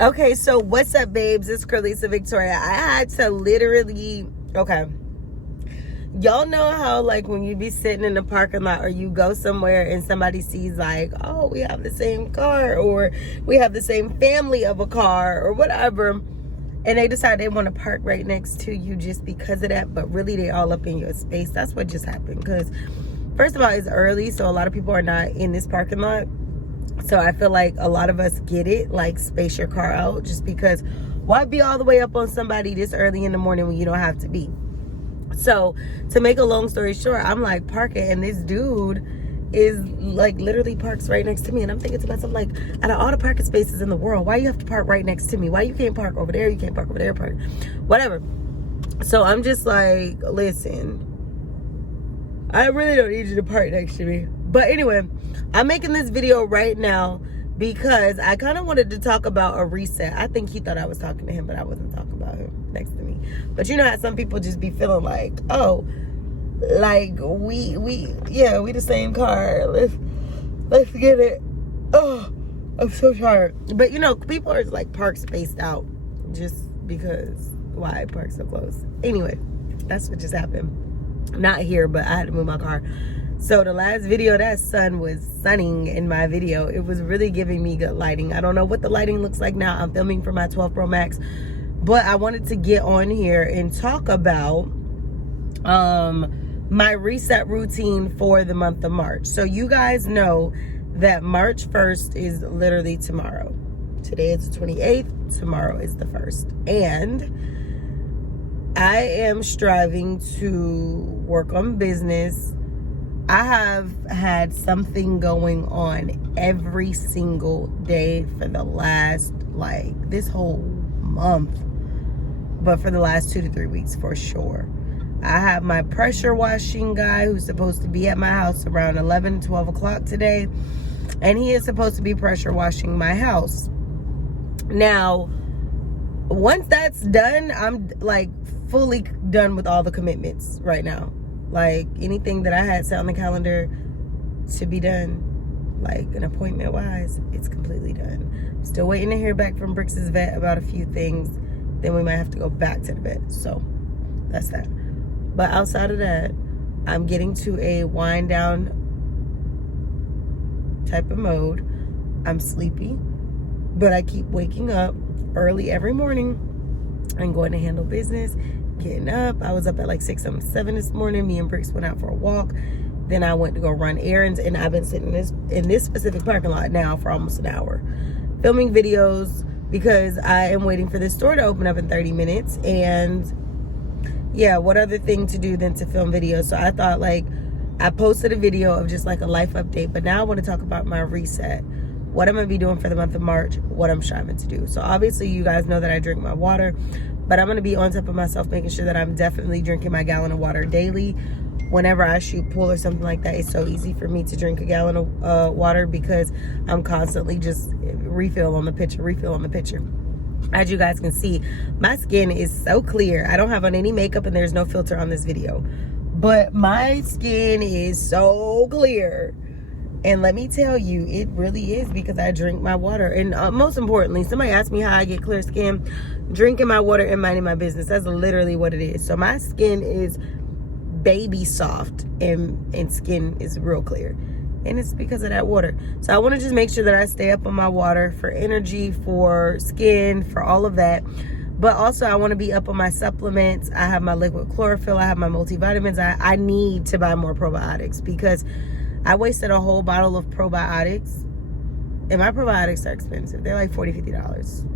Okay, so what's up, babes? It's Carlisa Victoria. I had to literally, okay. Y'all know how, like, when you be sitting in the parking lot or you go somewhere and somebody sees, like, oh, we have the same car or we have the same family of a car or whatever, and they decide they want to park right next to you just because of that, but really they all up in your space. That's what just happened, because first of all, it's early, so a lot of people are not in this parking lot. So I feel like a lot of us get it, like, space your car out, just because why be all the way up on somebody this early in the morning when you don't have to be? So to make a long story short, I'm like parking, and this dude is like literally parks right next to me, and I'm thinking to myself, like, out of all the parking spaces in the world, why you have to park right next to me? Why you can't park over there? You can't park over there, park whatever. So I'm just like, listen, I really don't need you to park next to me. But anyway, I'm making this video right now because I kind of wanted to talk about a reset. I think he thought I was talking to him, but I wasn't talking about him next to me. But you know how some people just be feeling like, oh, like we the same car. Let's get it. Oh, I'm so tired. But you know, people are like park spaced out just because why park so close. Anyway, that's what just happened. Not here, but I had to move my car. So the last video, that sun was sunning in my video. It was really giving me good lighting. I don't know what the lighting looks like now. I'm filming for my 12 Pro Max. But I wanted to get on here and talk about my reset routine for the month of March. So you guys know that March 1st is literally tomorrow. Today is the 28th. Tomorrow is the 1st. And I am striving to work on business. I have had something going on every single day for the last, like, this whole month. But for the last 2 to 3 weeks, for sure. I have my pressure washing guy who's supposed to be at my house around 11, 12 o'clock today. And he is supposed to be pressure washing my house. Now, once that's done, I'm, like, fully done with all the commitments right now. Like, anything that I had set on the calendar to be done, like an appointment wise, it's completely done. Still waiting to hear back from Brix's vet about a few things. Then we might have to go back to the vet. So that's that. But outside of that, I'm getting to a wind down type of mode. I'm sleepy, but I keep waking up early every morning and going to handle business. Getting up, I was up at like 6, 7 this morning. Me and Brix went out for a walk. Then I went to go run errands, and I've been sitting in this specific parking lot now for almost an hour, filming videos because I am waiting for this store to open up in 30 minutes. And yeah, what other thing to do than to film videos? So I thought, like, I posted a video of just like a life update, but now I want to talk about my reset. What I'm going to be doing for the month of March, what I'm striving to do. So obviously you guys know that I drink my water, but I'm going to be on top of myself, making sure that I'm definitely drinking my gallon of water daily. Whenever I shoot pool or something like that, it's so easy for me to drink a gallon of water because I'm constantly just refill on the pitcher. As you guys can see, my skin is so clear. I don't have on any makeup and there's no filter on this video. But my skin is so clear. And let me tell you, it really is because I drink my water. And most importantly, somebody asked me how I get clear skin. Drinking my water and minding my business. That's literally what it is. So my skin is baby soft and skin is real clear. And it's because of that water. So I want to just make sure that I stay up on my water for energy, for skin, for all of that. But also I want to be up on my supplements. I have my liquid chlorophyll. I have my multivitamins. I need to buy more probiotics because I wasted a whole bottle of probiotics. And my probiotics are expensive. They're like $40, $50.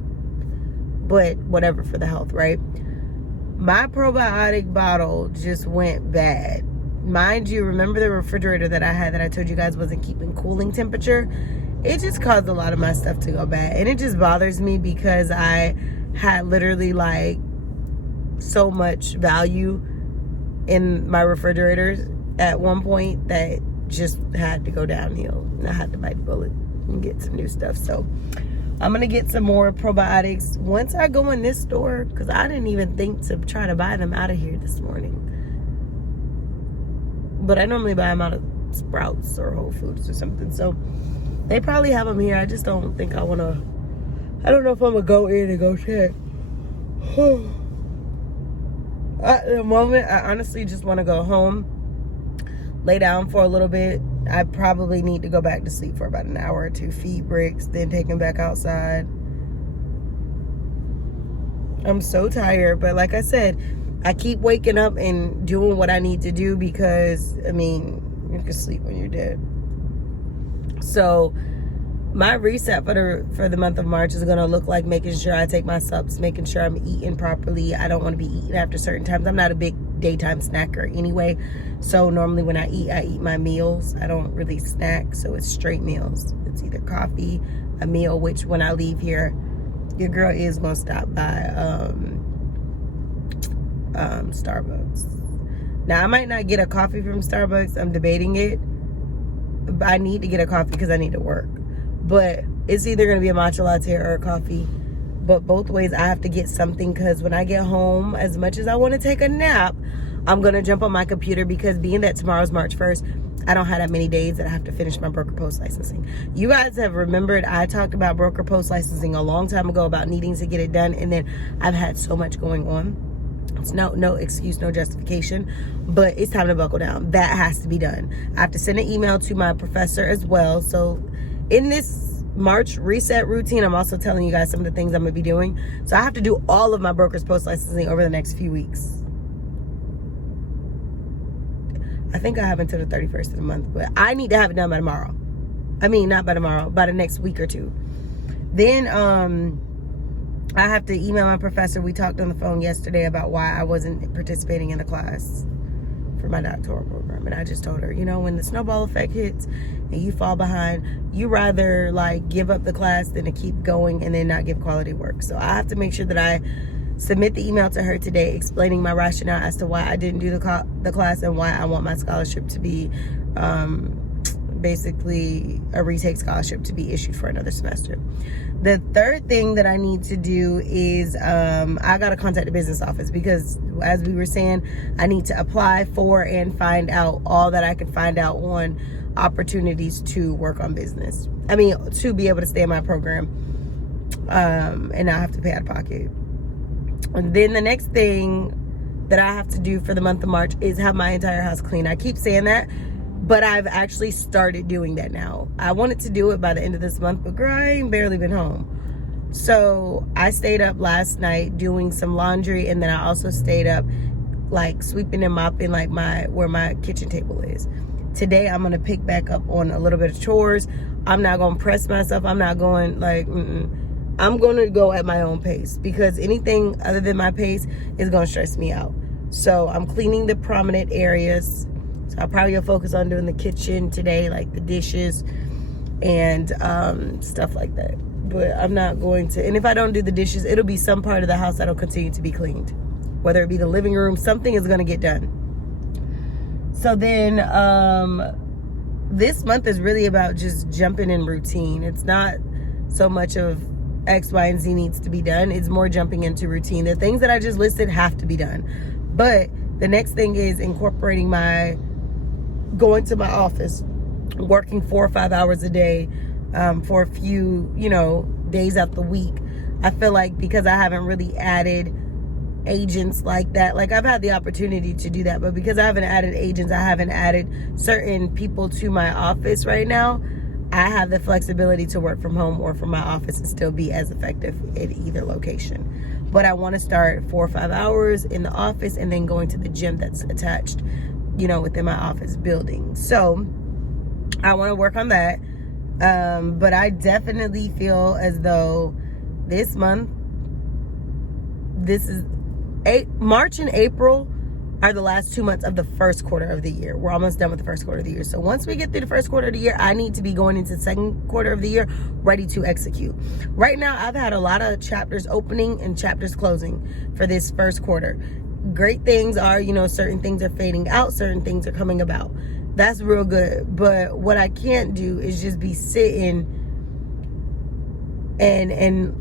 But whatever for the health, right? My probiotic bottle just went bad. Mind you, remember the refrigerator that I had that I told you guys wasn't keeping cooling temperature? It just caused a lot of my stuff to go bad. And it just bothers me because I had literally like so much value in my refrigerators at one point that just had to go downhill. And I had to bite the bullet and get some new stuff. So I'm going to get some more probiotics once I go in this store, because I didn't even think to try to buy them out of here this morning. But I normally buy them out of Sprouts or Whole Foods or something. So they probably have them here. I just don't think I want to I don't know if I'm gonna go in and go check. At the moment, I honestly just want to go home, lay down for a little bit. I probably need to go back to sleep for about an hour or two, feed bricks, then take him back outside. I'm so tired, but like I said, I keep waking up and doing what I need to do because, I mean, you can sleep when you're dead. So my reset for the month of March is going to look like making sure I take my subs, making sure I'm eating properly. I don't want to be eating after certain times. I'm not a big daytime snacker anyway. So normally when I eat my meals. I don't really snack. So it's straight meals. It's either coffee, a meal, which when I leave here, your girl is going to stop by Starbucks. Now, I might not get a coffee from Starbucks. I'm debating it. But I need to get a coffee because I need to work. But it's either going to be a matcha latte or a coffee. But both ways, I have to get something because when I get home, as much as I want to take a nap, I'm going to jump on my computer because being that tomorrow's March 1st, I don't have that many days that I have to finish my broker post licensing. You guys have remembered I talked about broker post licensing a long time ago about needing to get it done. And then I've had so much going on. It's no excuse, no justification, but it's time to buckle down. That has to be done. I have to send an email to my professor as well. So in this March reset routine, I'm also telling you guys some of the things I'm going to be doing. So I have to do all of my broker's post licensing over the next few weeks. I think I have until the 31st of the month, but I need to have it done by tomorrow. I mean, not by tomorrow, by the next week or two. Then I have to email my professor. We talked on the phone yesterday about why I wasn't participating in the class for my doctoral program. And I just told her, you know, when the snowball effect hits and you fall behind, you rather like give up the class than to keep going and then not give quality work. So I have to make sure that I submit the email to her today explaining my rationale as to why I didn't do the class and why I want my scholarship to be basically a retake scholarship to be issued for another semester. The third thing that I need to do is I got to contact the business office because, as we were saying, I need to apply for and find out all that I can find out on opportunities to work on business. I mean, to be able to stay in my program and not have to pay out of pocket. And then the next thing that I have to do for the month of March is have my entire house clean. I keep saying that, but I've actually started doing that now. I wanted to do it by the end of this month, but girl, I ain't barely been home. So I stayed up last night doing some laundry, and then I also stayed up like sweeping and mopping like where my kitchen table is. Today I'm gonna pick back up on a little bit of chores. I'm not gonna press myself. I'm not going like I'm gonna go at my own pace because anything other than my pace is gonna stress me out. So I'm cleaning the prominent areas. So I'll probably focus on doing the kitchen today, like the dishes and stuff like that. But I'm not going to, and if I don't do the dishes, it'll be some part of the house that'll continue to be cleaned. Whether it be the living room, something is gonna get done. So then this month is really about just jumping in routine. It's not so much of X, Y, and Z needs to be done. It's more jumping into routine. The things that I just listed have to be done. But the next thing is incorporating going to my office, working 4 or 5 hours a day for a few, days out the week. I feel like because I haven't really added agents like that, like I've had the opportunity to do that, but because I haven't added agents, I haven't added certain people to my office right now, I have the flexibility to work from home or from my office and still be as effective at either location. But I want to start 4 or 5 hours in the office and then going to the gym that's attached, within my office building. So I want to work on that. But I definitely feel as though this month, March and April are the last 2 months of the first quarter of the year. We're almost done with the first quarter of the year. So once we get through the first quarter of the year, I need to be going into the second quarter of the year ready to execute. Right now, I've had a lot of chapters opening and chapters closing for this first quarter. Great things are, certain things are fading out, certain things are coming about. That's real good. But what I can't do is just be sitting and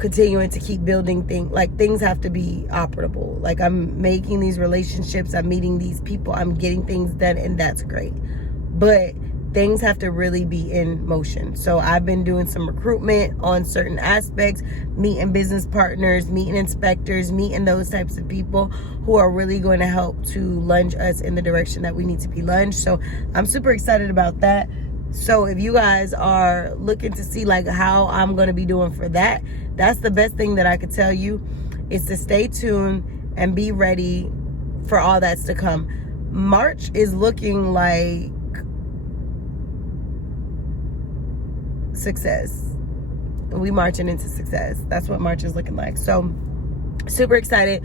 continuing to keep building things. Like, things have to be operable. Like, I'm making these relationships, I'm meeting these people, I'm getting things done, and that's great. But things have to really be in motion. So I've been doing some recruitment on certain aspects, meeting business partners, meeting inspectors, meeting those types of people who are really going to help to lunge us in the direction that we need to be lunged. So I'm super excited about that. So if you guys are looking to see like how I'm going to be doing for that, that's the best thing that I could tell you, is to stay tuned and be ready for all that's to come. March is looking like success. We marching into success. That's what March is looking like. So super excited.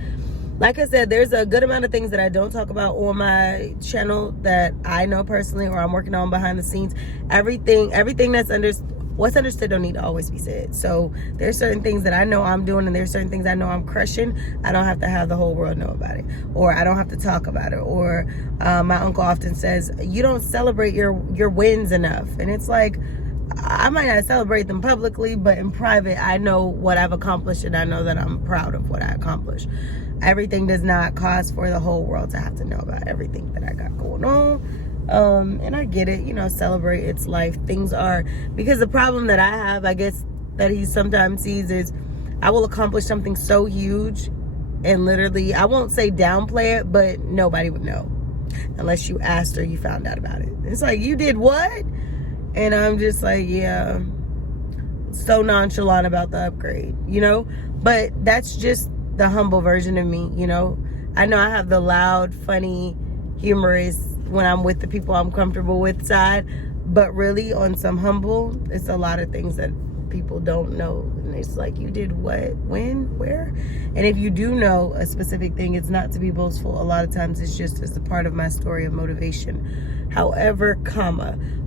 Like I said, there's a good amount of things that I don't talk about on my channel that I know personally or I'm working on behind the scenes. Everything that's what's understood don't need to always be said. So there's certain things that I know I'm doing, and there's certain things I know I'm crushing. I don't have to have the whole world know about it, or I don't have to talk about it. Or my uncle often says, you don't celebrate your wins enough. And it's like, I might not celebrate them publicly, but in private, I know what I've accomplished, and I know that I'm proud of what I accomplished. Everything does not cause for the whole world to have to know about everything that I got going on. And I get it, celebrate, it's life. Things are, because the problem that I have, I guess, that he sometimes sees is I will accomplish something so huge and literally, I won't say downplay it, but nobody would know unless you asked or you found out about it. It's like, you did what? And I'm just like, yeah, so nonchalant about the upgrade, but that's just the humble version of me. I know I have the loud, funny, humorous, when I'm with the people I'm comfortable with side, but really on some humble, it's a lot of things that people don't know. And it's like, you did what, when, where? And if you do know a specific thing, it's not to be boastful. A lot of times it's just as a part of my story of motivation. However,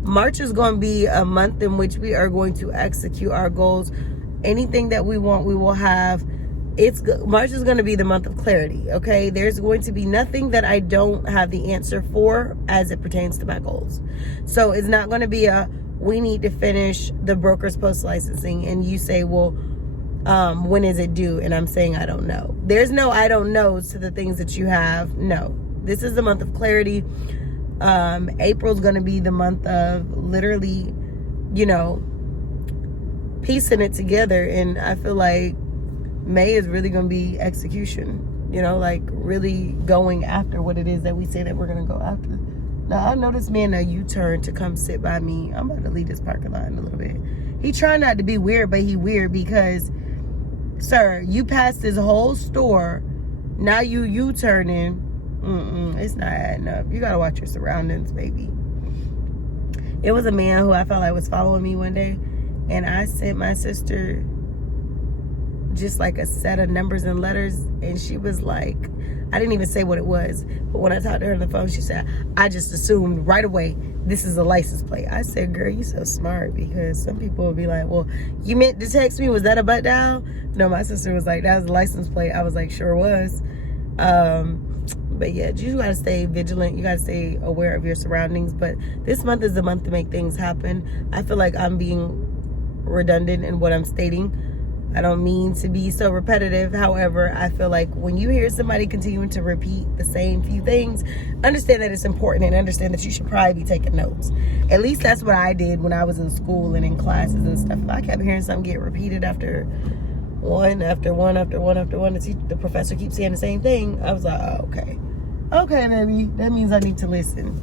March is going to be a month in which we are going to execute our goals. Anything that we want, we will have. March is going to be the month of clarity, okay? There's going to be nothing that I don't have the answer for as it pertains to my goals. So it's not going to be we need to finish the broker's post licensing, and you say, well, when is it due? And I'm saying, I don't know. There's no I don't knows to the things that you have. No, this is the month of clarity. April's going to be the month of literally, piecing it together. And I feel like May is really going to be execution, like really going after what it is that we say that we're going to go after. Now, I know this man a U-turn to come sit by me. I'm about to leave this parking lot in a little bit. He trying not to be weird, but he weird because, sir, you passed this whole store. Now you U-turning. It's not adding up. You got to watch your surroundings, baby. It was a man who I felt like was following me one day, and I sent my sister just like a set of numbers and letters, and she was like, I didn't even say what it was, but when I talked to her on the phone, she said, I just assumed right away this is a license plate. I said, girl, you so smart, because some people will be like, well, you meant to text me, was that a butt dial? No, my sister was like, that was a license plate. I was like, sure was. But yeah, you gotta stay vigilant, you gotta stay aware of your surroundings. But this month is the month to make things happen. I feel like I'm being redundant in what I'm stating. I don't mean to be so repetitive. However, I feel like when you hear somebody continuing to repeat the same few things, understand that it's important, and understand that you should probably be taking notes. At least that's what I did when I was in school and in classes and stuff. If I kept hearing something get repeated after one, after one, after one, after one, the professor keeps saying the same thing, I was like, oh, okay. Okay, maybe that means I need to listen.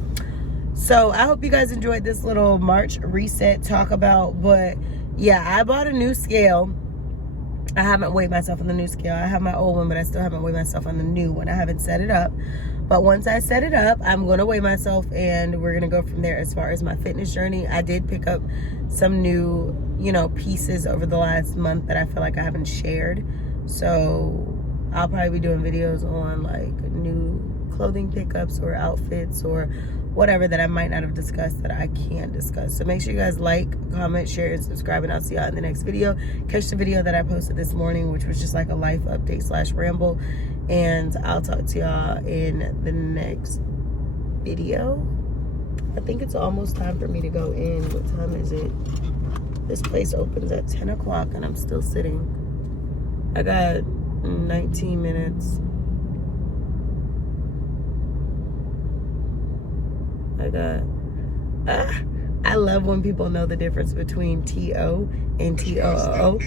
So I hope you guys enjoyed this little March reset talk about. But yeah, I bought a new scale. I haven't weighed myself on the new scale. I have my old one, but I still haven't weighed myself on the new one. I haven't set it up. But once I set it up, I'm going to weigh myself, and we're going to go from there as far as my fitness journey. I did pick up some new, pieces over the last month that I feel like I haven't shared. So I'll probably be doing videos on like new clothing pickups or outfits or whatever that I might not have discussed that I can discuss. So make sure you guys like, comment, share, and subscribe, and I'll see y'all in the next video. Catch the video that I posted this morning, which was just like a life update / ramble, and I'll talk to y'all in the next video. I think it's almost time for me to go in. What time is it? This place opens at 10 o'clock and I'm still sitting. I got 19 minutes. I love when people know the difference between T-O and T-O-O-O.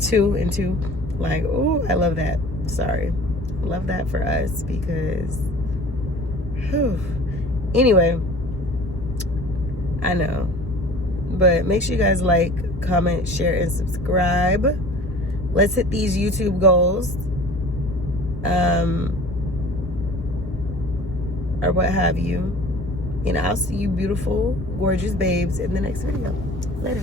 2 and 2. Like, oh, I love that. Sorry. Love that for us because, whew. Anyway, I know. But make sure you guys like, comment, share, and subscribe. Let's hit these YouTube goals. Or what have you. And I'll see you beautiful, gorgeous babes in the next video. Later.